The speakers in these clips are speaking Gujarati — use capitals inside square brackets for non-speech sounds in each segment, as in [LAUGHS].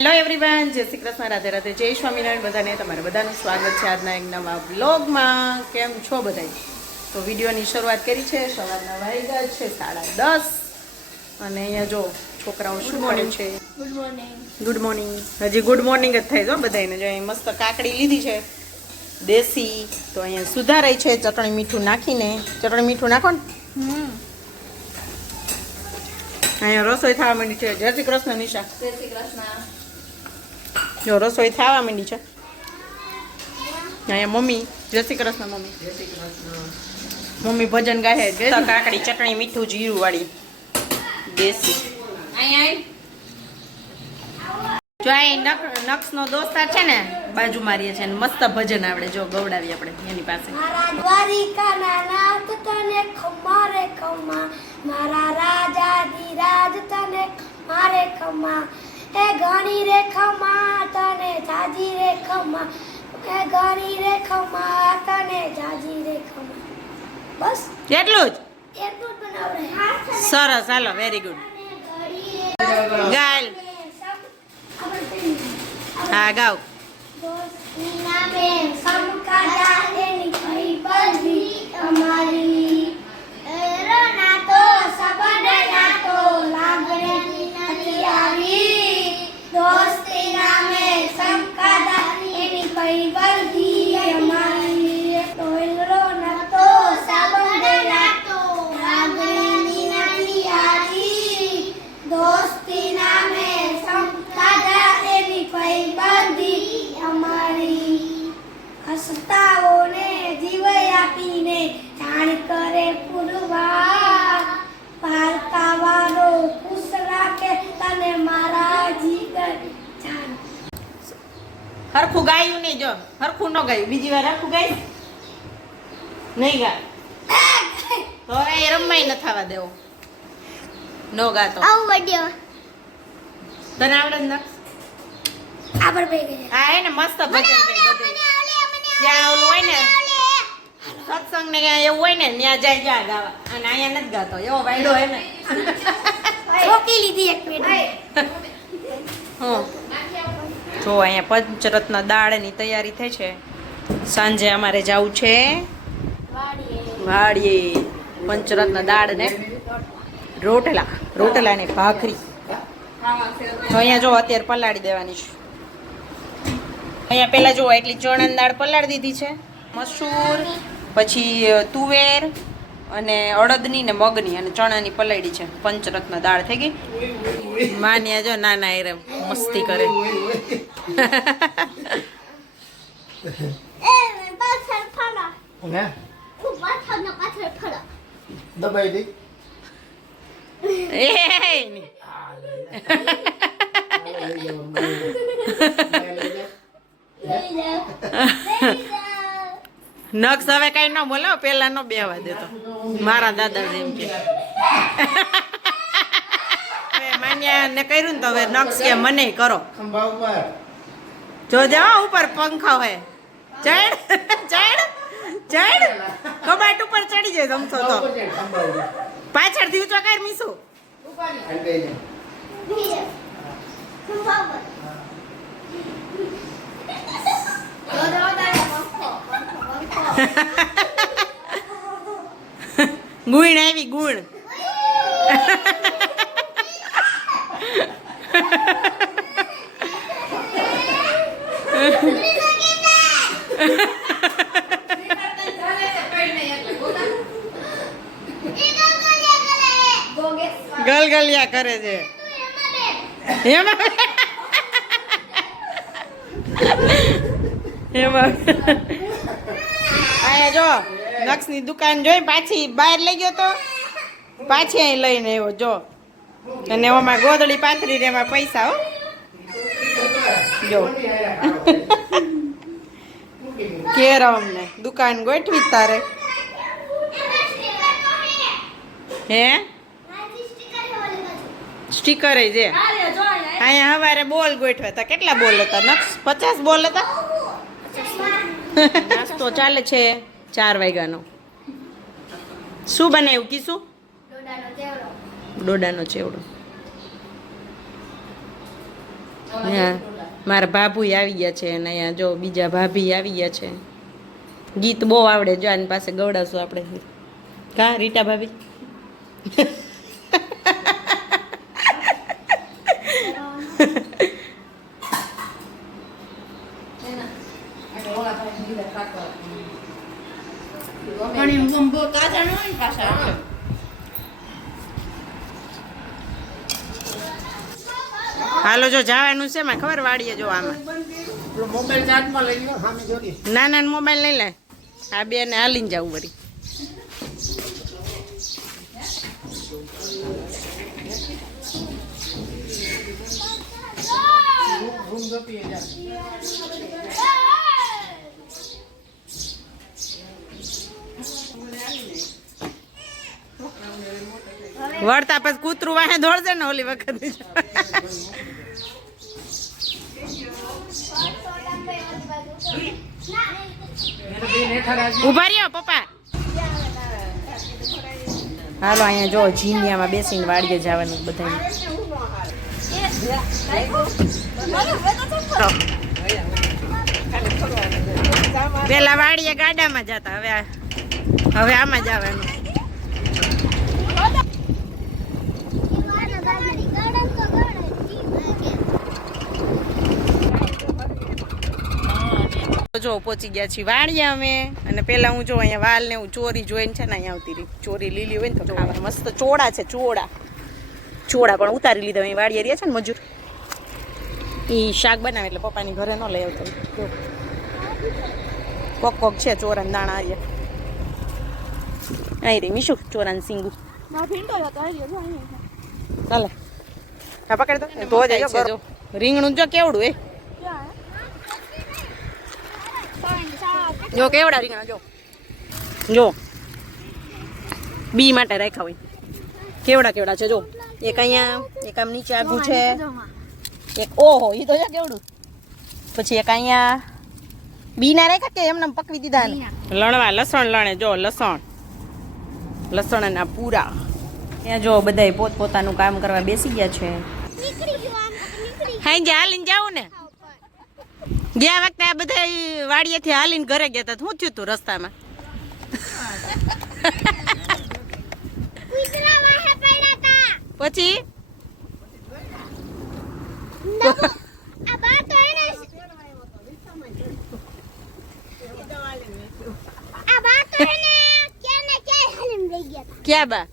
હેલો એવરીવન જય શ્રી કૃષ્ણ રાધે રાધે જય સ્વામિનારાયણ બધાને તમારે બધાનું સ્વાગત છે આજના એક નવા બ્લોગમાં કેમ છો બધા તો વિડીયોની શરૂઆત કરી છે સવારના વાગ્યા છે સાડા દસ. અને અહીંયા જો છોકરાઓ શું કરે છે? ગુડ મોર્નિંગ ગુડ મોર્નિંગ હજી ગુડ મોર્નિંગ જ થાય છે બધાને જો અહીં મસ્ત કાકડી લીધી છે દેશી. તો અહીંયા સુધારાઈ છે ચટણી મીઠું નાખીને. ચટણી મીઠું નાખો ને. હમ. અહીંયા રસોઈ થવા માંડી છે. જય શ્રી કૃષ્ણ નિશા. જય શ્રી કૃષ્ણ. જો રસોઈ થવા માંડી છે અહીંયા મમ્મી જય શ્રી કૃષ્ણ મમ્મી મમ્મી ભજન ગાય કાકડી ચટણી મીઠું જીરું વાળી દેશી જો નક નક્ષનો દોસ્તાર છે ને બાજુ મારીએ છે ને મસ્ત ભજન આવડે જો ગવડાવી આપણે એની પાસે મારા રાજા ધીરાજ તને મારે ખમ્મા એ ઘણી રે ખમા તને જાજી રે ખમા એ ઘણી રે ખમા તને જાજી રે ખમા બસ. એટલું જ? એટલું જ બનાવડે. સરસ હાલો વેરી ગુડ ગાલ હા ગાવ. દોસ્તીના મેં સમકાજા એની કઈ બધી અમારી. એરોના તો સબડના તો લાગણી નથી આવી દોસ્તીના મેં સમકાજા એની કઈ બધી અમારી એરોના તો સબડના તો લાગણી નથી આવી દોસ્તીના મેં સમકાજા એની કઈ બધી અમારી હસતાઓને જીવય આપીને જાણ કરે પુરવા પારકાવાનો ખુશ રાખે તને મારા જીગર હરખું ગાયું નહીં જો હરખું ન ગાયું. બીજી વાર હરખું ગાયું? નહીં ગા તો હવે એ રમવાય ન થવા દેવો. ન ગાતો. આવું વડ્યો તને આવડે જ ન? આબર ભાઈ ગયા આ હે ને મસ્ત ભજન ગાય બધું જ્યાં ઓલું હોય ને સત્સંગ ને એવું હોય ને ત્યાં જાય જ્યાં ગાવા. અને અહીંયા નથી ગાતો એવો વાયડો હે ને. ઠોકી લીધી એક મિનિટ હં. જો અહીંયા પંચરત્ન દાળની તૈયારી થઈ છે. સાંજે અમારે જવું છે. વાડીએ. પંચરત્ન દાળ ને રોટલા. રોટલા ને ભાખરી તો અહીંયા જો અત્યારે પલાળી દેવાની છે. અહીંયા પહેલાં જોવા એટલી ચણાની દાળ પલાળી દીધી છે. મસૂર પછી તુવેર અને અડદની ને મગની અને ચણાની પલાળી છે. પંચરત્ન દાળ થઈ ગઈ. માન્યા જો નાના એ મસ્તી કરે. [LAUGHS] એ દબાઈ દઈ [LAUGHS] [LAUGHS] નક્ષ હવે કઈ ન બોલો પેલા ન બેવા દેતો મારા દાદા જેમ કે. માન્યા ને કર્યું ને તો હવે નક્ષ કે મને કરો. જો જાઓ ઉપર પંખો હે ચડ ચડ ચડ. કબાટ ઉપર ચડી જાય જમતો તો. પાછળથી ઊંચો કર મીસું હાલ બેહી જા. ધીરે ખંભા પર દોડો દોડો પંખો પંખો [LAUGHS] ગુણ આવી ગુણ. ગલગલિયા કરે છે. એમાં એમાં. આયા જો નક્ષની દુકાન જોઈ પાછી બહાર લઈ ગયો તો. પાછી અહીં લઈને આવ્યો જો. અને ઓમાં ગોદડી પાથરી એમાં પૈસા હો. જો. કેર અમને. દુકાન ગોઠવી તારે. હે? સ્ટીકર જે. અહીંયા. હવારે બોલ ગોઠવ્યા હતા. કેટલા બોલ હતા? નક્ષ પચાસ બોલ હતા? નાસ્તો ચાલે છે ચાર વાગ્યાનો. શું બનાવ્યું કીશું? દોડાનો ચેવડો. ડોડાનો ચેવડો. હા મારા ભાભુય આવી ગયા છે અને અહીંયા જો બીજા ભાભી આવી ગયા છે. ગીત બહુ આવડે જો આની પાસે ગવડાવશું આપણે. કા રીટા ભાભી? [LAUGHS] [LAUGHS] હાલો જો જવાનું છે માં ખબર વાડીએ જો આમાં. મોબાઈલ ચાર્જમાં લઈ લો સામે જોડી. ના ના મોબાઈલ લઈ લે. આ બે ને હાલીને જવું વળી. રૂમ જતી વળતા પછી કૂતરું વાહે દોડશે ને ઓલી વખત. ઊભા રહ્યો પપ્પા. હાલો, અહીંયા જો જીનિયામાં બેસીને વાડીએ જવાનું બધા પેલા વાડીએ ગાડામાં જતા, હવે હવે આમાં જવાનું. જો પહોંચી ગયા છીએ વાડીએ અમે. અને પેલા હું જો અહીંયા વાલ ને હું ચોરી જોઈને છે ને અહીંયા આવતી રહી. ચોરી લીલી હોય ને તો ખાવા મસ્ત ચોળા છે ચોળા. ચોળા પણ ઉતારી લીધા. અહીં વાડીએ રહ્યા છે ને મજૂર. એ શાક બનાવે એટલે પપ્પાની ઘરે ન લઈ આવતો. કોક કોક છે ચોરાન દાણા આર્યા. અહીં રહી મીશું ચોરાન સિંગુ. ચાલે. પકડ તો તો રીંગણું જો કેવડું એ જો કેવડા રીંગણા જો. જો. બી માટે રાખ્યા હોય. કેવડા કેવડા છે જો. એક અહીંયા એક આમ નીચે આગું છે. એક ઓહો એ તો છે કેવડું. પછી એક અહીંયા બી ના રાખ્યા કે એમને પકવી દીધા ને. લણવા લસણ લણે જો લસણ. લસણ અને પૂરા. ત્યાં જો બધાય પોત પોતાનું કામ કરવા બેસી ગયા છે. હા જ્યાં હાલીને જાઓ ને? ગયા વખતે આ બધા વાડીએથી હાલીને ઘરે ગયા હતા શું થયું તું રસ્તામાં? પછી? ક્યાં બા?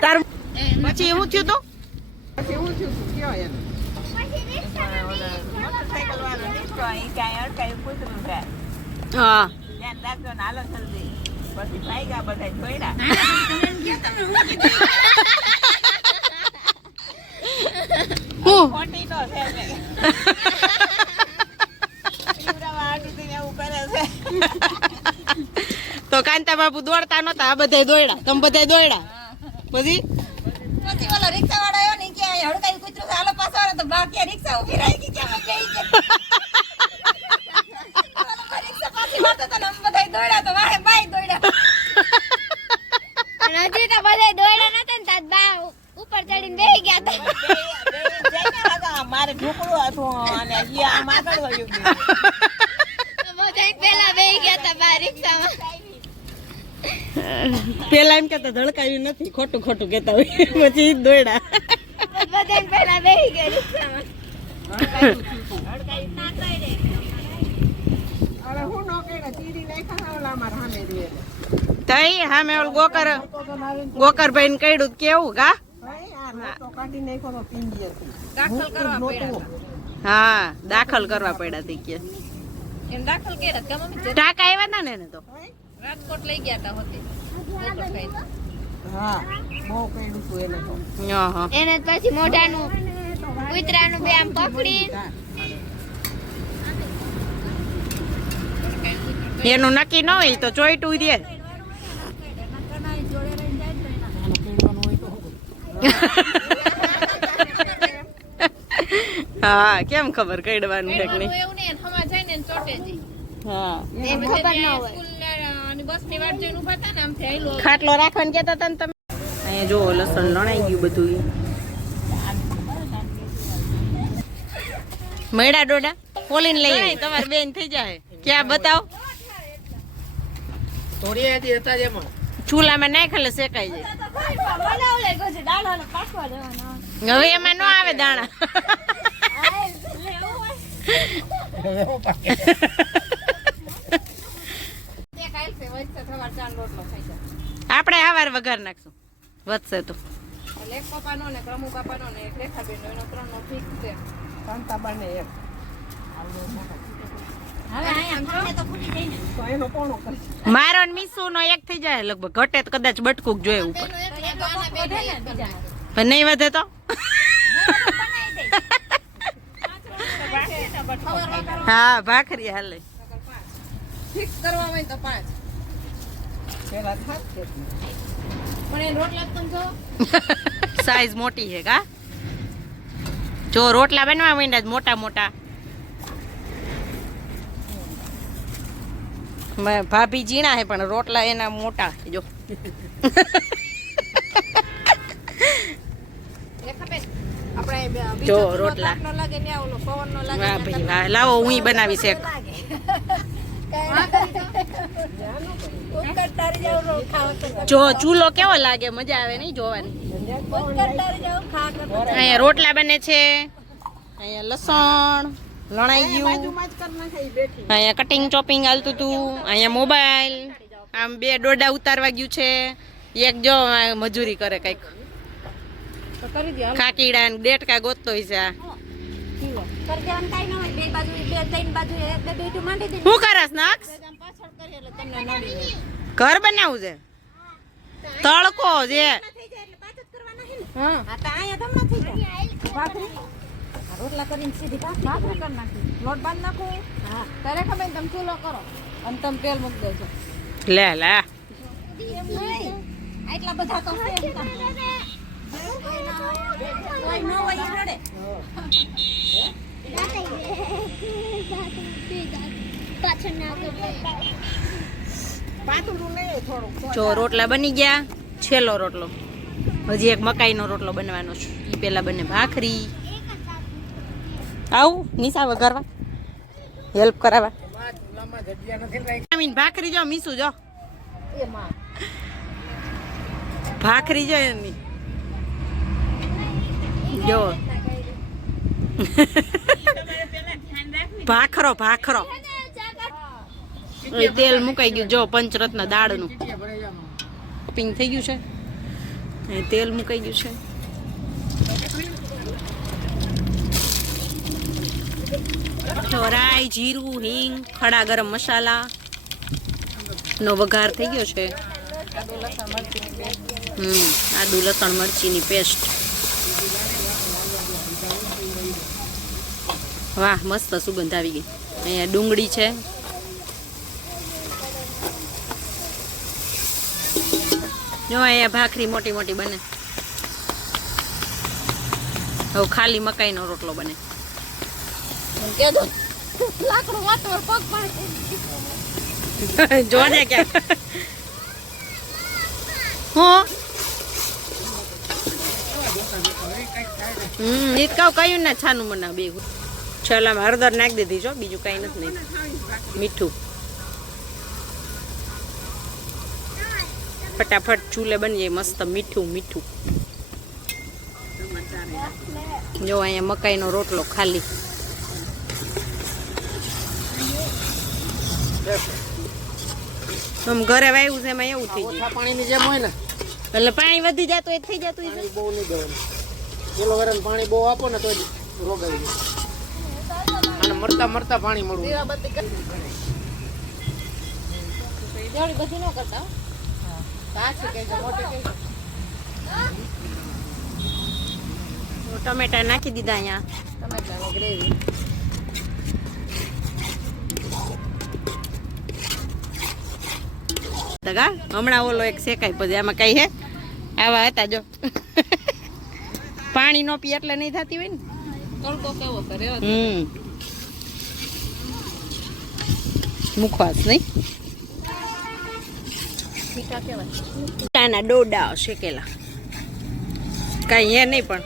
તારું પછી એવું થયું તું? હા હું તો. કાંતા બાપુ દોડતા નતા આ બધા દોડ્યા તમે બધા દોડ્યા પછી? પછી ઓલો રિક્ષા વાળો આવ્યો ને કે હડકાઈ કૂતરું હાલો પાછો તો બાકી રિક્ષા ઊભી રહી ગઈ કે રિક્ષા તો અમે બધા દોડ્યા તો વાહે બાઈ દોડ્યા હજી તો બધા દોડ્યા નતા ને તાત બા ઉપર ચડીને બેસી ગયા હતા મારે ઢોકળું હતું અને ઈ આમ આગળ બધા પેલા બેસી ગયા હતા બા રિક્ષામાં. પેલા એમ કેતા ધડકાયું નથી ખોટું ખોટું કેતા હોય. પછી દોડા બધા પેલા બેસી ગયા રિક્ષામાં. તઈ હા ઓલ ગોકર ગોકરભાઈ ને કહ્યું કેવું કા દાખલ કરવા પડ્યા હા દાખલ કરવા પડ્યા તી કે. દાખલ કર્યા કે ટાકા આવ્યા હતા ને એને તો. રાજકોટ લઈ ગયા હતા હોતી. મોટર ખાઈને. હા એને પછી મોઢાનું કૂતરાનું બે આમ પકડી એનું નક્કી ન હોય તો ચોઈટું રે [LAUGHS] હા કેમ ખબર કઈડવાનું છે કે નહીં? એવું નહીં હમા જાય ને ચોટે જઈ હા. ખબર ન હોય. ખાટલો રાખવાનું કહેતા હતા ને તમે. અહીંયા જો લસણ લણાઈ ગયું બધું મેડા ડોડા? ખોલીને લઈ. તમારી બેન થઈ જાય ક્યાં બતાવો. થોડી હતી હતા જ ચૂલામાં નાખેલે શેકાઈ જાય હવે એમાં ન આવે દાણા. આપણે હવાર વઘાર નાખશું વધશે તો કાંતાબાને એક હવે અહીંયા ખાને એનો ફૂટી જાય ને. તો એનો પોણો કરી મારો ને. મીસુ નો એક થઈ જાય લગભગ. ઘટે તો કદાચ બટકુક જોઈએ ઉપર. પણ નહીં વધે તો? હા ભાખરી હાલે. [LAUGHS] સાઈઝ મોટી છે કા? જો રોટલા બનવા માંડ્યા મોટા મોટા. ભાભી ઝીણા હે પણ રોટલા એના મોટા છે જો. જો રોટલા. વાહ ભાઈ વાહ લાવો હું બનાવી એક. જો ચૂલો કેવો લાગે? મજા આવે નહીં જોવાની? અહીંયા રોટલા બને છે. અહીંયા લસણ. લણાઈ ગયું. અહીંયા કટિંગ ચોપિંગ હાલતું હતું અહીંયા મોબાઈલ આમ બે ડોડા ઉતારવા ગયું છે. એક જો મજૂરી કરે કંઈક. કાકીડા ને ડેટકા ગોતતો હોય છે આ. કરી દેવાનું કાંઈ ન હોય. બે બાજુ બે ત્રણ બાજુ એક બે બેઠું માંડી દે. શું કરસ નાક્ષ આમ પાછળ કરીએ એટલે તમને નડી જાય. ઘર બનાવવું છે? તડકો છે. થઈ જાય એટલે પાછળ કરવાના છે હા રોટલા કરીને સીધી ભાખરી ભાખરી કરી નાખી. લોટ બાંધ નાખું હા? ત્યારે ખબર તમે ચૂલો કરો. અને તમે તેલ મૂકી દેજો. લે લે. એમ નહીં. આટલા બધા તો છે કોઈ ન હોય એ રડે. જો રોટલા બની ગયા. છેલ્લો રોટલો. હજી એક મકાઈનો રોટલો બનવાનો છે. એ પેલા બને ભાખરી. આવું નિશા વઘારવા. હેલ્પ કરાવવા. ભાખરી જો, મીસુ જો. ભાખરી જો એની. જો. ભાખરો ભાખરો. તેલ મુકાઈ ગયું, જો પંચરત્ન દાળનું. પિંગ થઈ ગયું છે. તેલ મુકાઈ ગયું છે. તો રાઈ જીરું, હિંગ, ખડા ગરમ મસાલા નો વઘાર થઈ ગયો છે. હમ, આદુ, લસણ, મરચીની પેસ્ટ. વાહ, મસ્ત સુગંધ આવી ગઈ. અહીંયા ડુંગળી છે. જો, અહીંયા ભાખરી મોટી મોટી બને. હવે ખાલી મકાઈનો રોટલો બને. જોજે ક્યાં ના છાનું બનાવ બે હળદર નાખી દીધી છો બીજું કાંઈ નથી મીઠું. ફટાફટ ચૂલે બની જાય મસ્ત મીઠું મીઠું. જો, અહીંયા મકાઈનો રોટલો ખાલી. આમ ઘરે વાવ્યું છે એમાં એવું થઈ ઓછા પાણીની જેમ હોય ને ગયું એટલે પાણી વધી જાય તો એ થઈ જતું હશે. પાણી બહુ નહીં દેવાનું કિલો વરણ પાણી બહુ આપો ને તો જ રોગ આવી જાય. અને મરતા મરતા પાણી મળવું. જોડી બધી ન કરતા હો. પાછી કહેજો મોટી કહેજો. તો ટમેટા નાખી દીધા અહીંયા. ટમેટાની ગ્રેવી તક હમણાં ઓલો એક શેકાય પછી આમાં કઈ હે? આવા હતા જો. પાણી નો પી એટલે નહીં થતી હોય ને? તડકો કેવો કરે હમ. મુખવાસ નહીં? મીઠાના ડોડા શેકેલા. કાંઈ હે નહીં પણ.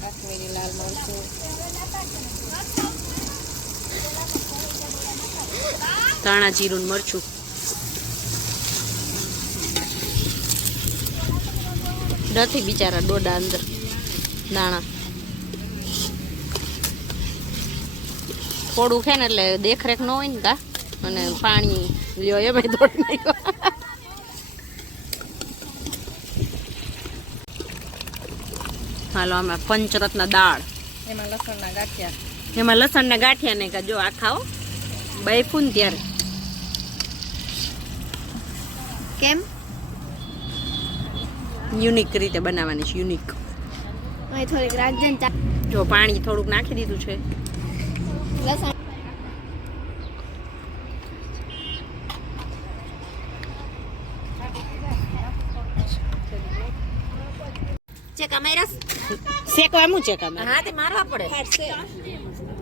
કાશ્મીરી લાલ મરચું. ધાણા જીરું મરચું. નથી બિચારા ડોડા અંદર. દાણા. થોડું છે ને એટલે દેખરેખ ન હોય ને કા અને પાણી લ્યો એ ભાઈ દોડ નાખ્યો. હાલો આમાં પંચરત્ન દાળ. એમાં લસણના ગાંઠિયા. એમાં લસણના ગાંઠિયા ને જો આ ખાઓ બાઈફું ને ત્યારે. કેમ? યુનિક રીતે બનાવવાની છે યુનિક થોડીક રાજન ચા જો પાણી થોડુંક નાખી દીધું છે. લસણ. ચેકા છે કામ હા તે મારવા પડે.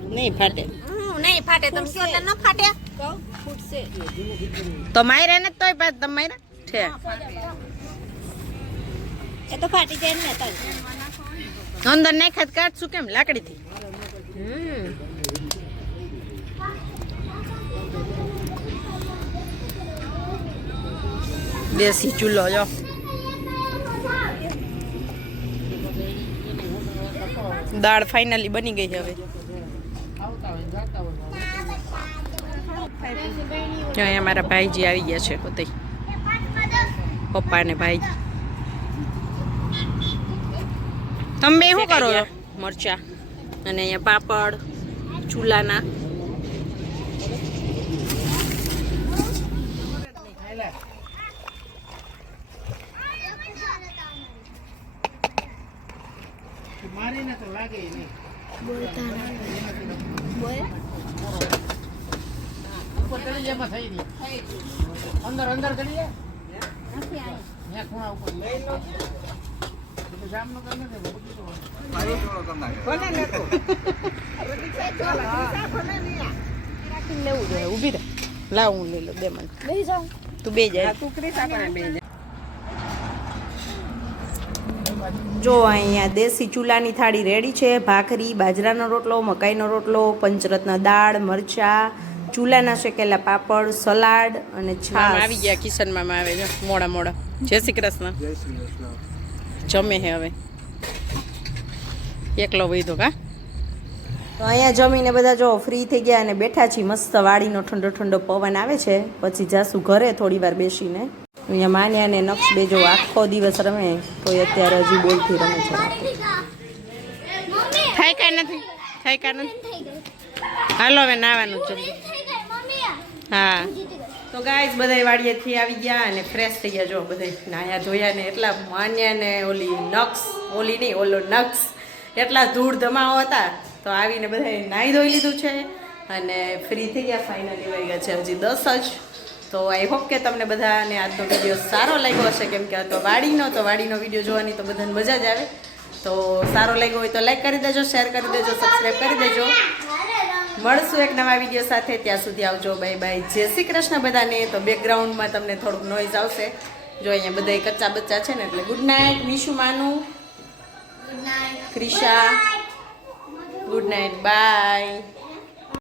નહીં ફાટે. હમ, નહીં ફાટે. તમે એટલે ન ફાટે? તો મારે ને તોય તમે છે એ તો ફાટી જાય ને તલ અંદર નાખાત કાઢશું કેમ? લાકડીથી. હમ. દેશી ચૂલો, જો. દાળ ફાઇનલી બની ગઈ હવે. અહીંયા મારા ભાઈજી આવી ગયા છે પોતે. પપ્પા ને ભાઈજી તમે બે શું કરો છો? મરચા અને અહીંયા પાપડ ચૂલાના. અંદર અંદર ચડી જાય ખૂણા ઉપર. લેવું જોઈએ ઊભી રહે લાવ હું લઈ લો બે મને લઈ જાઉં તું બે જાય જો અહીંયા દેશી ચૂલાની થાળી રેડી છે ભાખરી બાજરાનો રોટલો મકાઈનો રોટલો પંચરત્ન દાળ મરચા ચૂલાના શેકેલા પાપડ સલાડ અને છાશ. આવી ગયા કિશનમાં આવે છે. મોડા મોડા. જય શ્રી કૃષ્ણ. જમે હે હવે. એકલો વૈધો કા? તો અહીંયા જમીને બધા જો ફ્રી થઈ ગયા અને બેઠા છીએ મસ્ત વાડીનો ઠંડો ઠંડો પવન આવે છે. પછી જાશું ઘરે થોડી વાર બેસીને. અહીંયા માન્યા અને નક્ષ બે જો આખો દિવસ રમે તો અત્યારે હજી બોલથી રમે છે થાય કાંઈ નથી? થાય કાંઈ નથી? હાલો હવે નાવાનું મમ્મી હા. તો ગાય બધા વાડીએથી આવી ગયા અને ફ્રેશ થઈ ગયા. જો બધા નાયા ધોયા ને એટલા માન્યા ને ઓલી નક્સ ઓલી નહીં ઓલો નક્સ. એટલા ધૂળ ધમાઓ હતા. તો આવીને બધાએ નાહી ધોઈ લીધું છે અને ફ્રી થઈ ગયા ફાઇનલી વહી ગયા છે હજી દસ જ. તો આઈ હોપ કે તમને બધાને આજનો વીડિયો સારો લાગ્યો હશે. કેમ કે તો વાડીનો તો વાડીનો વીડિયો જોવાની તો બધાને મજા જ આવે. તો સારો લાગ્યો હોય તો લાઈક કરી દેજો શેર કરી દેજો સબસ્ક્રાઈબ કરી દેજો. મળશું એક નવા વીડિયો સાથે. ત્યાં સુધી આવજો. બાય બાય જય શ્રી કૃષ્ણ બધાને. તો બેકગ્રાઉન્ડમાં તમને થોડુંક નોઈઝ આવશે. જો અહીંયા બધા કચ્ચા બચ્ચા છે ને એટલે ગુડ નાઇટ વિશુ માનું. ક્રિશા. Good night bye